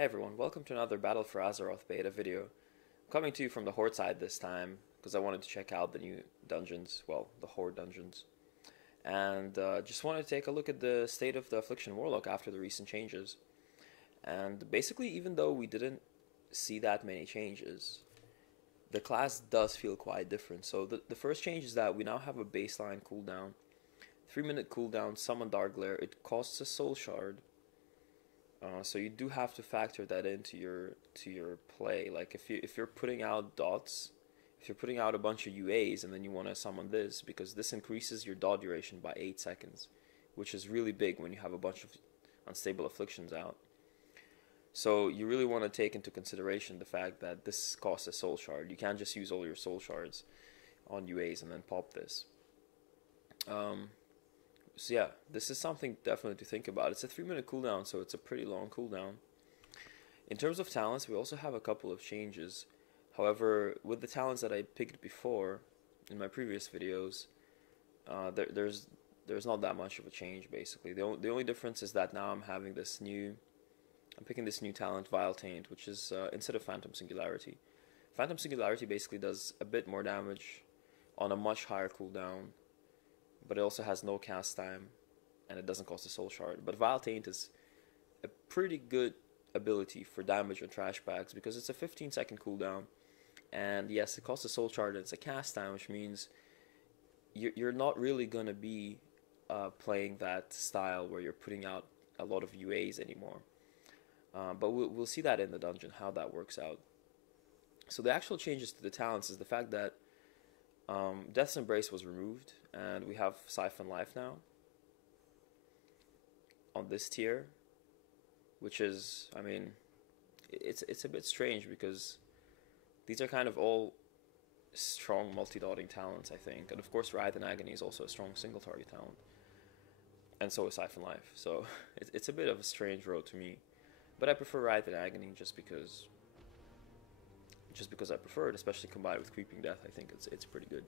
Hey everyone, welcome to another Battle for Azeroth beta video. I'm coming to you from the Horde side this time, because I wanted to check out the new dungeons, well, the Horde dungeons. And just wanted to take a look at the state of the Affliction Warlock after the recent changes. And basically, even though we didn't see that many changes, the class does feel quite different. So the first change is that we now have a baseline cooldown. 3-minute cooldown, Summon Dark Glare. It costs a Soul Shard. So you do have to factor that into your play. Like if you're putting out dots, if you're putting out a bunch of UAs and then you want to summon this, because this increases your dot duration by 8 seconds, which is really big when you have a bunch of unstable afflictions out. So you really want to take into consideration the fact that this costs a soul shard. You can't just use all your soul shards on UAs and then pop this. So yeah, this is something definitely to think about. It's a 3-minute cooldown, so it's a pretty long cooldown. In terms of talents, we also have a couple of changes. However, with the talents that I picked before in my previous videos, there's not that much of a change basically. The only difference is that now I'm picking this new talent, Vile Taint, which is instead of Phantom Singularity. Phantom Singularity basically does a bit more damage on a much higher cooldown, but it also has no cast time, and it doesn't cost a soul shard. But Vile Taint is a pretty good ability for damage on trash bags because it's a 15-second cooldown, and yes, it costs a soul shard and it's a cast time, which means you're not really gonna be playing that style where you're putting out a lot of UAs anymore. But we'll see that in the dungeon, how that works out. So the actual changes to the talents is the fact that Death's Embrace was removed, and we have Siphon Life now on this tier, which is, I mean, it's a bit strange because these are kind of all strong multi-dotting talents, I think, and of course Writhe and Agony is also a strong single target talent, and so is Siphon Life, so it's a bit of a strange road to me, but I prefer Writhe and Agony just because I prefer it, especially combined with Creeping Death. I think it's pretty good.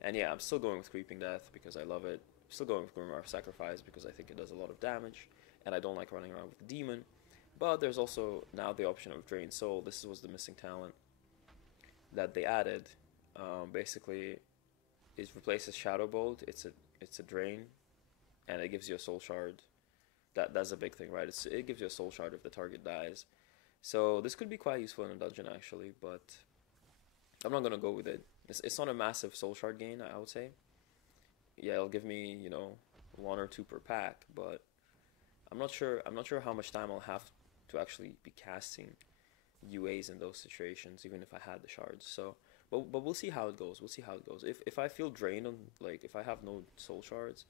And yeah, I'm still going with Creeping Death because I love it. I'm still going with Grimoire of Sacrifice because I think it does a lot of damage, and I don't like running around with the Demon. But there's also now the option of Drain Soul. This was the missing talent that they added. Basically, it replaces Shadow Bolt. It's a drain, and it gives you a Soul Shard. That's a big thing, right? It gives you a Soul Shard if the target dies. So this could be quite useful in a dungeon actually, but I'm not gonna go with it. It's not a massive soul shard gain, I would say. Yeah, it'll give me, you know, 1 or 2 per pack, but I'm not sure how much time I'll have to actually be casting UAs in those situations, even if I had the shards. So, but we'll see how it goes. We'll see how it goes. If I feel drained on, like, if I have no soul shards,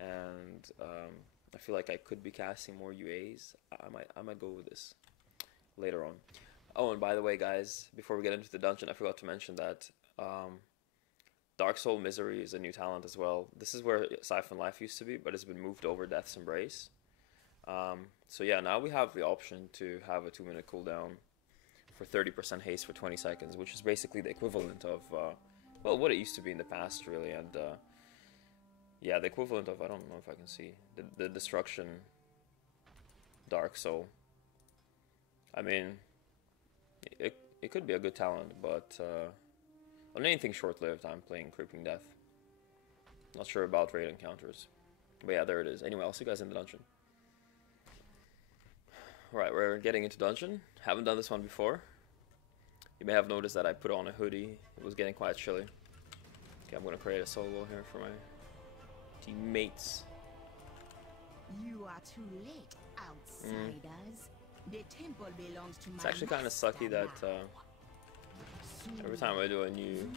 and I feel like I could be casting more UAs, I might go with this later on. Oh, and by the way, guys, before we get into the dungeon, I forgot to mention that Dark Soul Misery is a new talent as well. This is where Siphon Life used to be, but it's been moved over Death's Embrace. So yeah, now we have the option to have a 2-minute cooldown for 30% haste for 20 seconds, which is basically the equivalent of, well, what it used to be in the past, really. And yeah, the equivalent of, I don't know if I can see, the Destruction Dark Soul. I mean, it could be a good talent, but on anything short-lived, I'm playing Creeping Death. Not sure about raid encounters. But yeah, there it is. Anyway, I'll see you guys in the dungeon. Alright, we're getting into dungeon. Haven't done this one before. You may have noticed that I put on a hoodie. It was getting quite chilly. Okay, I'm going to create a solo here for my teammates. You are too late, outsiders. The temple belongs to it's actually kind of sucky that every time I do a new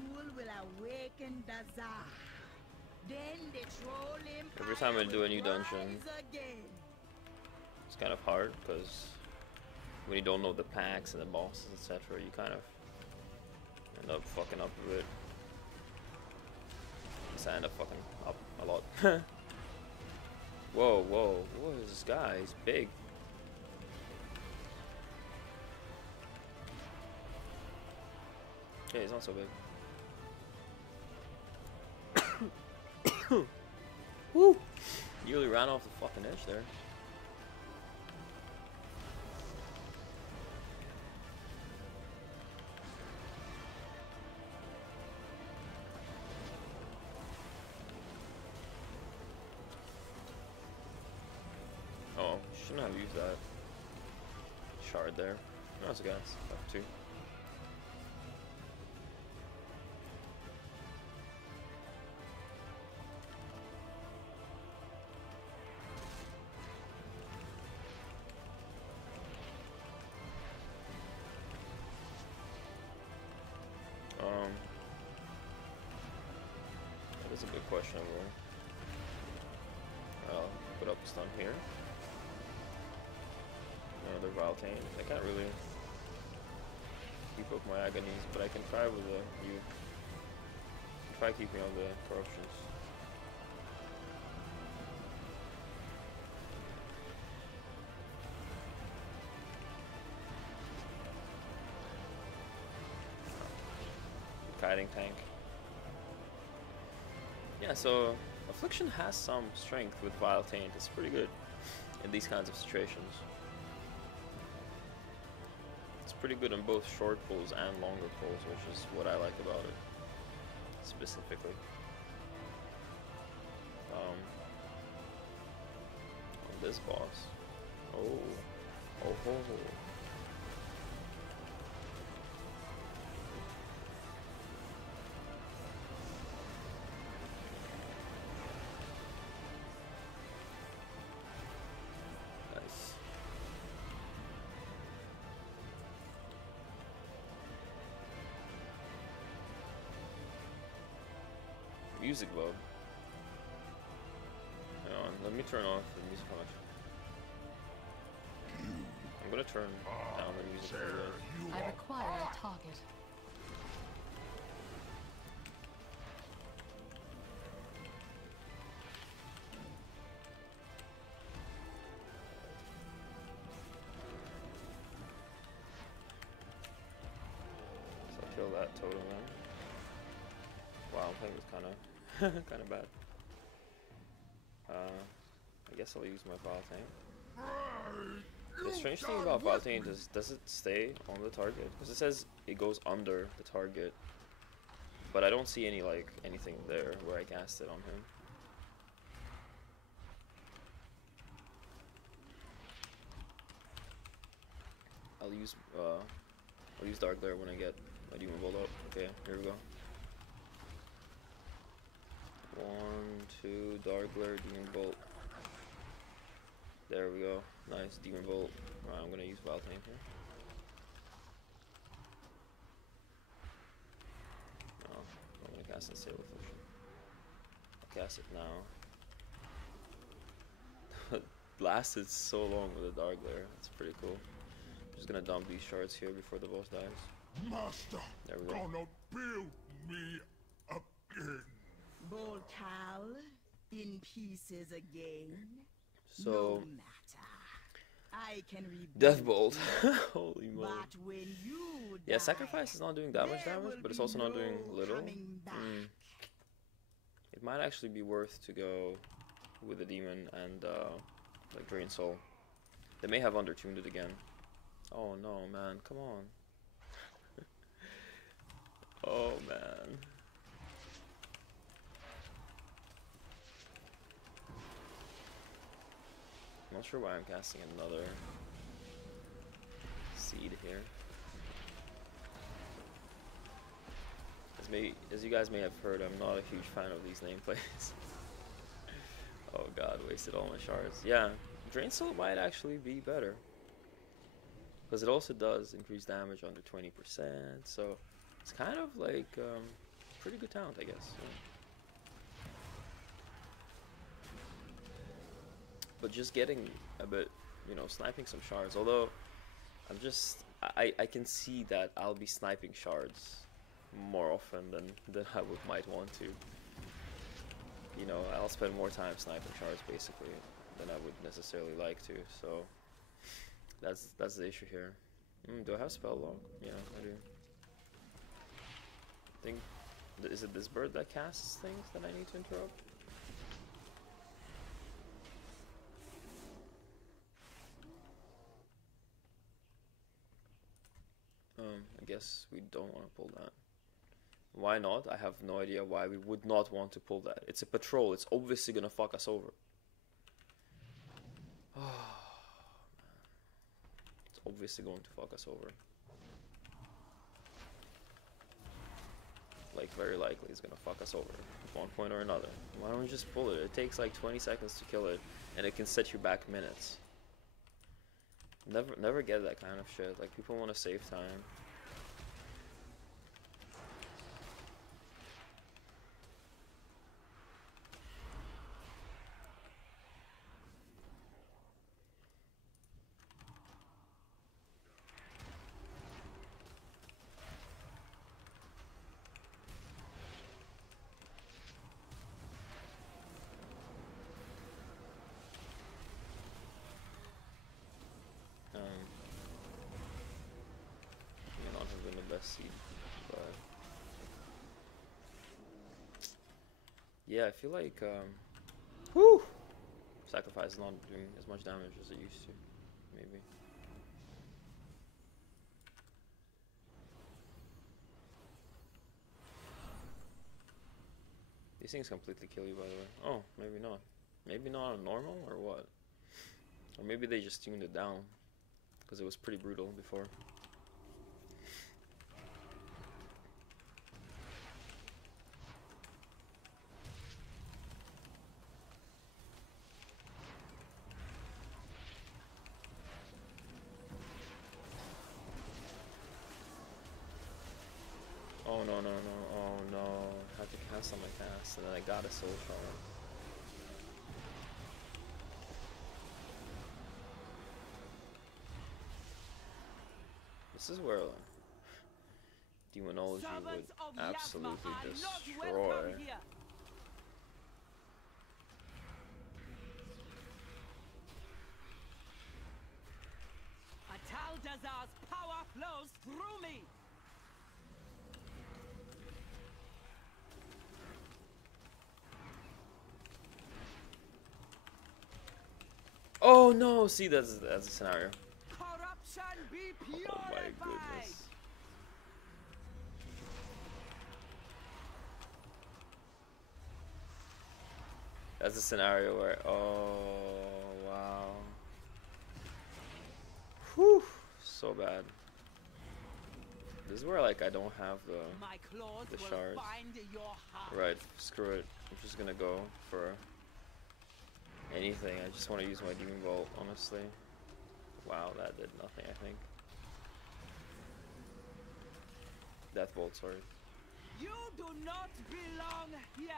dungeon, it's kind of hard because when you don't know the packs and the bosses, etc., you kind of end up fucking up a bit. I end up fucking up a lot. Whoa, what is this guy? He's big. Okay, he's not so big. Woo! You really ran off the fucking edge there. Shouldn't have used that shard there. No, it's a gas. Up 2. That is a good question, everyone. I'll put up a stun here. Another Valtane. I can't really keep up my agonies, but I can try with the you. Try keeping on the corruptions. Kiting tank. Yeah, so Affliction has some strength with Vile Taint. It's pretty good in these kinds of situations. It's pretty good in both short pulls and longer pulls, which is what I like about it specifically. On this boss. Oh ho ho. Music load. Hang on, let me turn off the music much. I'm gonna turn down the music a little bit. I require a target. So I'll kill that totem then. Wow, I think it's kind of bad. I guess I'll use my Valtane. The strange thing about Valtane is, does it stay on the target? Because it says it goes under the target, but I don't see anything there where I cast it on him. I'll use Dark Glare when I get my Demon Bolt up. Okay, here we go. 1, 2, Dark Glare, Demon Bolt. There we go. Nice, Demon Bolt. Right, I'm gonna use Valtane here. Oh, I'm gonna cast it Sail Affliction. I'll cast it now. Lasted so long with the Dark Glare. That's pretty cool. I'm just gonna dump these shards here before the boss dies. Master, there we go. gonna build me again. Boltal, in pieces again. So, no matter. I can rebuild Death Bolt. you. Holy moly. But when you Yeah, die, Sacrifice is not doing that much damage, but it's also not doing little. It might actually be worth to go with the Demon and like Drain Soul. They may have undertuned it again. Oh no, man, come on. Oh man. I'm not sure why I'm casting another seed here. As you guys may have heard, I'm not a huge fan of these nameplates. Oh god, wasted all my shards. Yeah, Drain Soul might actually be better. Because it also does increase damage under 20%, so it's kind of like pretty good talent, I guess. Yeah. But just getting a bit, you know, sniping some shards. Although I can see that I'll be sniping shards more often than I might want to. You know, I'll spend more time sniping shards basically than I would necessarily like to. So that's the issue here. Do I have spell log? Yeah, I do. I think, is it this bird that casts things that I need to interrupt? I guess we don't want to pull that. Why not? I have no idea why we would not want to pull that. It's a patrol. It's obviously gonna fuck us over. It's obviously going to fuck us over. Like, very likely it's gonna fuck us over at one point or another. Why don't we just pull it? It takes like 20 seconds to kill it, and it can set you back minutes. Never get that kind of shit. Like, people want to save time. May not have been the best seed, but yeah, I feel like whew, sacrifice is not doing as much damage as it used to. Maybe. These things completely kill you, by the way. Oh, maybe not. Maybe not on normal, or what? Or maybe they just tuned it down, because it was pretty brutal before. Oh no, no, no, oh no. I had to cancel my cast, and then I got a soul shard. This is where demonology would absolutely destroy. Atal'Dazar's power flows through me. Oh no! See, that's a scenario. Corruption be purified. Oh my goodness. That's a scenario where, oh wow. Whew, so bad. This is where like I don't have the shards. Right, screw it. I'm just gonna go for anything. I just want to use my Demon Bolt, honestly. Wow, that did nothing, I think. Death Bolt, sorry. You do not belong here.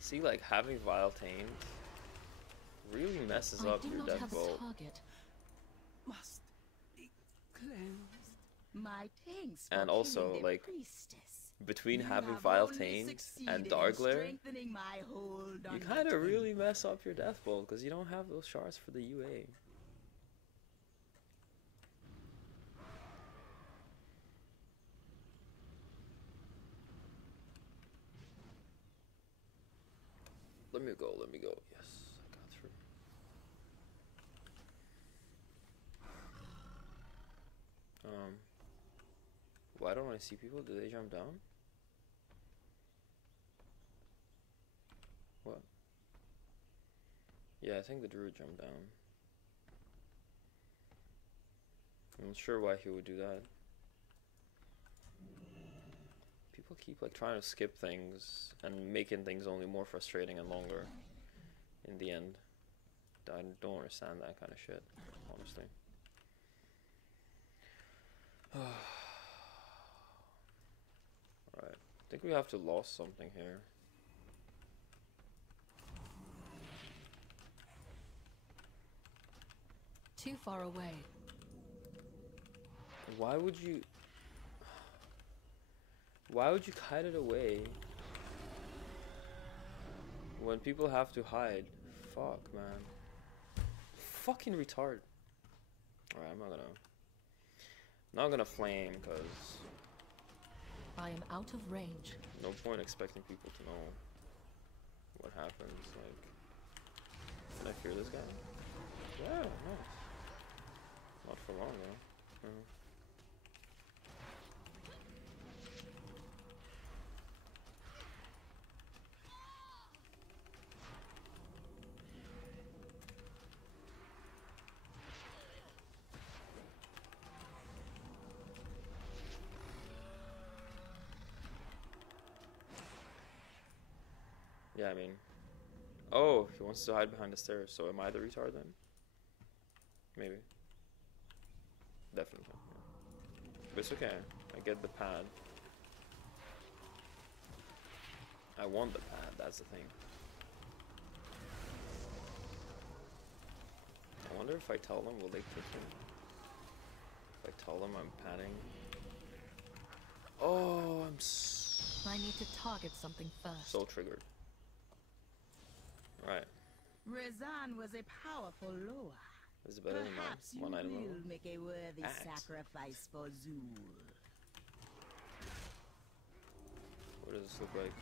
See, like, having Vile Taint really messes up your Death Bolt. Must be cleansed. My thanks for And also, killing the like, priestess. between You having have Vile only Taint succeeded and in Dark Glare, strengthening my hold on you the kind of tent. really mess up your Death Bolt because you don't have those shards for the UA. Let me go, let me go. Yes, I got through. Why don't I see people? Do they jump down? What? Yeah, I think the druid jumped down. I'm not sure why he would do that. People keep like trying to skip things and making things only more frustrating and longer in the end. I don't understand that kind of shit, honestly. Alright, I think we have to lost something here. Too far away. Why would you hide it away when people have to hide? Fuck, man. Fucking retard. Alright, I'm not gonna flame, because I am out of range. no point expecting people to know what happens. Like, can I fear this guy? Yeah, nice. Not for long though. Yeah, I mean... Oh, he wants to hide behind the stairs, so am I the retard then? Maybe. Definitely. Yeah. But it's okay. I get the pad. I want the pad, that's the thing. I wonder if I tell them, will they kick him? If I tell them I'm padding. Oh, I need to target something first. so triggered. Right. Rezan was a powerful Loa. This is better than Perhaps my one item you level. will make a worthy Axe. sacrifice for Zul. What does this look like?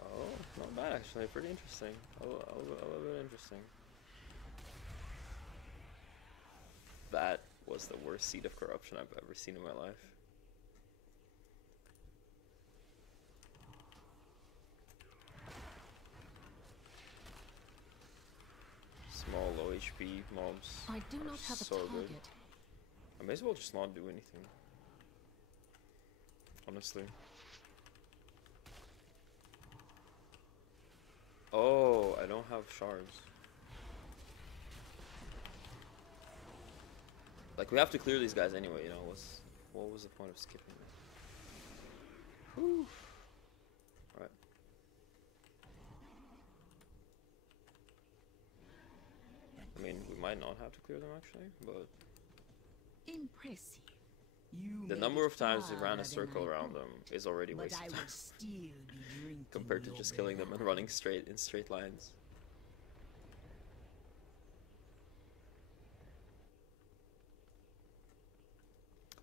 Oh, not bad actually. Pretty interesting. A little bit interesting. That was the worst seed of corruption I've ever seen in my life. Small, low HP mobs. I do are not have a so target. good. I may as well just not do anything. Honestly. Oh, I don't have shards. Like, we have to clear these guys anyway, you know. What was the point of skipping this? Whew. Alright. I mean, we might not have to clear them actually, but Impressive. You the made number it of times we ran farther a circle than I around thought, them is already but wasted I time would still be drinking compared to your just killing them and blood. running straight in straight lines.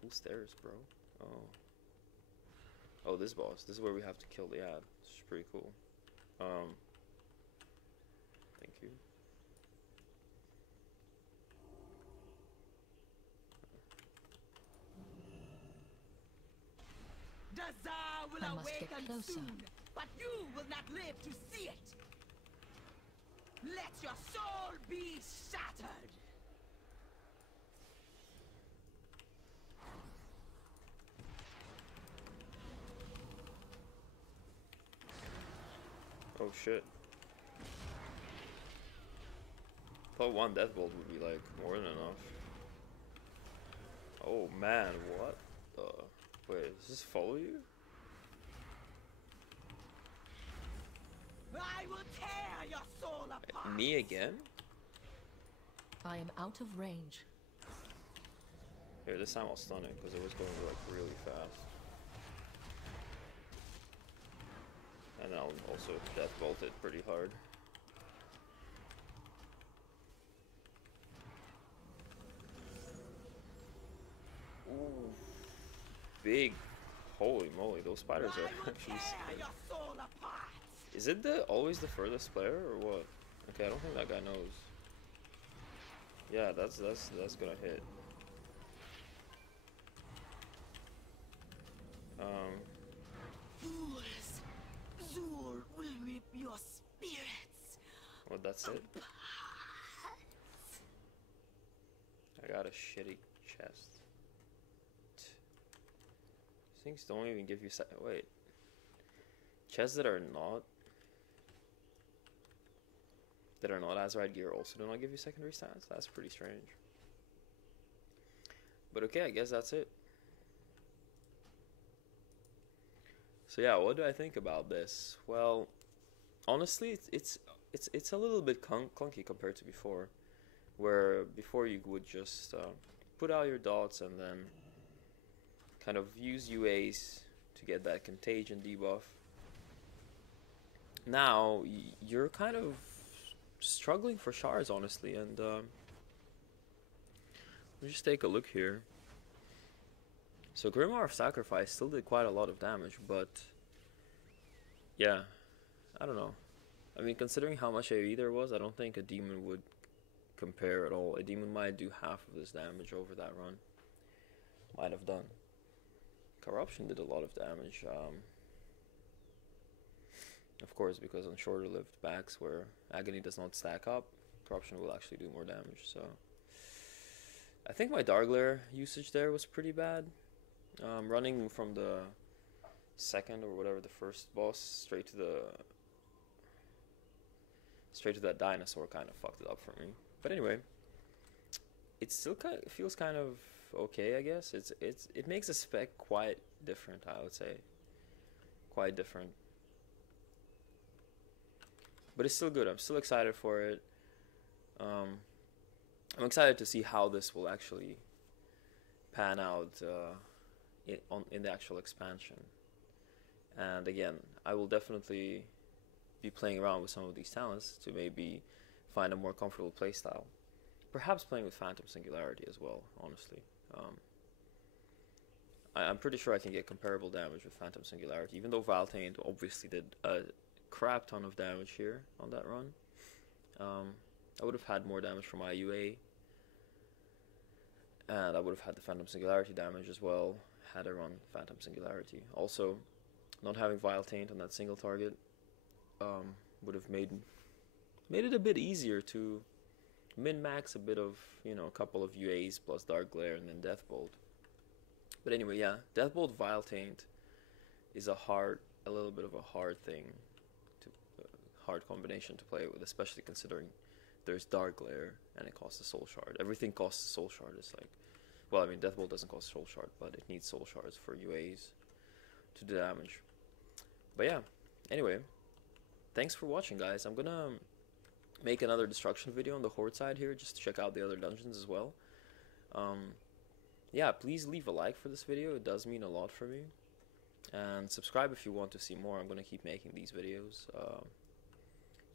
Cool stairs, bro. Oh. Oh, this boss. This is where we have to kill the ad. This is pretty cool. Thank you. Dazar will I must get awaken closer. soon, but you will not live to see it. Let your soul be shattered. Oh shit. Thought one death bolt would be like more than enough. Oh man, what the? Wait, does this follow you? I will tear your soul apart. Me again? I am out of range. Here, this time I'll stun it because it was going like really fast. And then I'll also death bolt it pretty hard. Ooh, big. Holy moly, those spiders I are will actually tear scary. your soul apart. Is it always the furthest player or what? Okay, I don't think that guy knows. Yeah, that's gonna hit. Fools! Zul will rip your spirits. Well, that's it. I got a shitty chest. These things don't even give you wait. Chests that are not Azerite gear also do not give you secondary stats? That's pretty strange. But okay, I guess that's it. So yeah, what do I think about this? Well, honestly, it's a little bit clunky compared to before, where before you would just put out your dots and then kind of use UAs to get that contagion debuff. Now you're kind of struggling for shards, honestly, and we'll just take a look here. So Grimoire of Sacrifice still did quite a lot of damage, but yeah, I don't know. I mean, considering how much AoE there was, I don't think a demon would compare at all. A demon might do half of this damage over that run. Might have done. Corruption did a lot of damage. Of course, because on shorter lived backs where Agony does not stack up, Corruption will actually do more damage. So I think my Dark Glare usage there was pretty bad. Running from the second or whatever the first boss straight to the straight to that dinosaur kind of fucked it up for me. But anyway, it still feels kind of okay, I guess. It makes the spec quite different, I would say. Quite different. But it's still good. I'm still excited for it. I'm excited to see how this will actually pan out in the actual expansion. And again, I will definitely be playing around with some of these talents to maybe find a more comfortable playstyle. Perhaps playing with Phantom Singularity as well, honestly. I'm pretty sure I can get comparable damage with Phantom Singularity, even though Vile Taint obviously did a crap ton of damage here on that run. I would have had more damage from IUA, and I would have had the Phantom Singularity damage as well had I run Phantom Singularity. Also, not having Vile Taint on that single target would have made it a bit easier to min-max a bit of, you know, a couple of UAs plus Dark Glare and then Deathbolt. But anyway, yeah, Deathbolt Vile Taint is a little bit of a hard thing, hard combination to play with, especially considering there's Dark Glare and it costs a Soul Shard. Everything costs a Soul Shard. It's like, well, I mean, Deathbolt doesn't cost Soul Shard, but it needs Soul Shards for UAs to do damage. But yeah, anyway, thanks for watching, guys. I'm gonna make another destruction video on the Horde side here, just to check out the other dungeons as well. Yeah, please leave a like for this video. It does mean a lot for me. And subscribe if you want to see more. I'm gonna keep making these videos,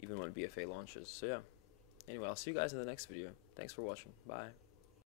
even when BFA launches. So yeah. Anyway, I'll see you guys in the next video. Thanks for watching. Bye.